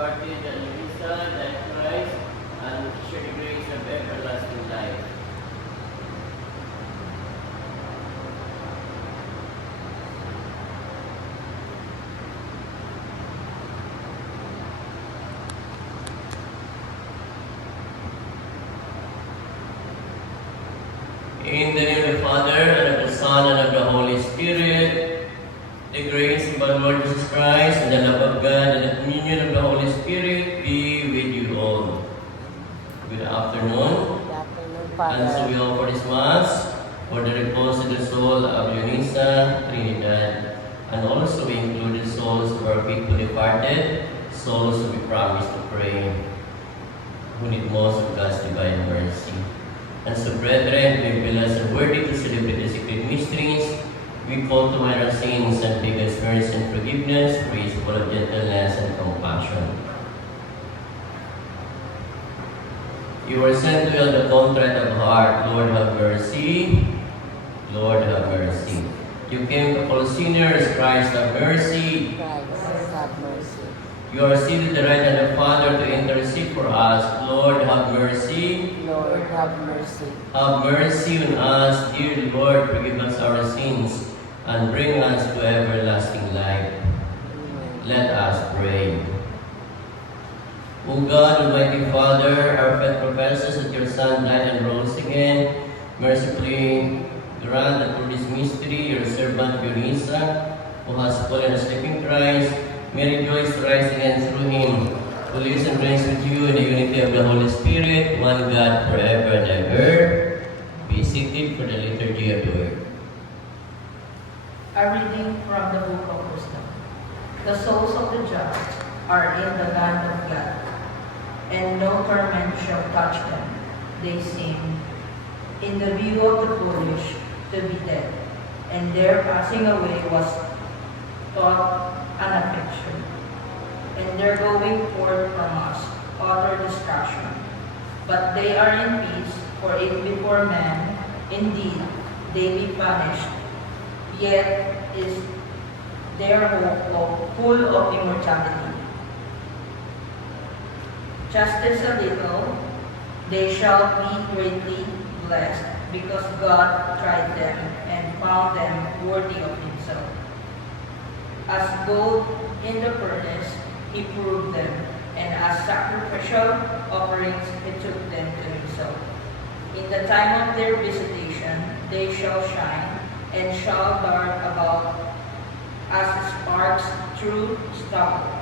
departed, and Luisa, that Christ, and share the grace of everlasting life. In the name of the Father, and of the Son, and of the Holy Spirit, the grace of our Lord Jesus Christ, and the love of God, and the communion of the Holy Spirit be with you all. Good afternoon. Good afternoon, And so Father. we offer this Mass for the repose of the soul of Leonisa Trinidad, and also we include the souls of our faithful departed, souls who we promise to pray, who need most of God's divine mercy. And so, brethren, we feel us worthy to celebrate the sacred mysteries. We call to mind our sins and beg God's mercy and forgiveness, for He is full of gentleness and compassion. You are sent to heal the contrite of heart. Lord, have mercy. Lord, have mercy. You came to call sinners. Christ, have mercy. Christ, have mercy. You are seated at the right hand of the Father to intercede for us. Lord, have mercy. Lord, have mercy. Have mercy on us, dear Lord. Forgive us our sins and bring us to everlasting life. Amen. Let us pray. O God, Almighty Father, our faith professes that your Son died and rose again. Mercifully grant that through this mystery, your servant Leonisa, who has fallen asleep in Christ, may rejoice to rise again through him, who lives and reigns with you in the unity of the Holy Spirit, one God, forever and ever. Be seated for the liturgy of the word. A reading from the book of wisdom. The souls of the just are in the land of God, and no torment shall touch them. They sing, in the view of the foolish, to be dead, and their passing away was thought an affliction, and their going forth from us utter destruction. But they are in peace, for if before man, indeed, they be punished, yet is their hope full of immortality. Justice a little, they shall be greatly blessed, because God tried them and found them worthy of himself. As gold in the furnace, he proved them, and as sacrificial offerings he took them to himself. In the time of their visitation, they shall shine, and shall dart about as sparks through stubble.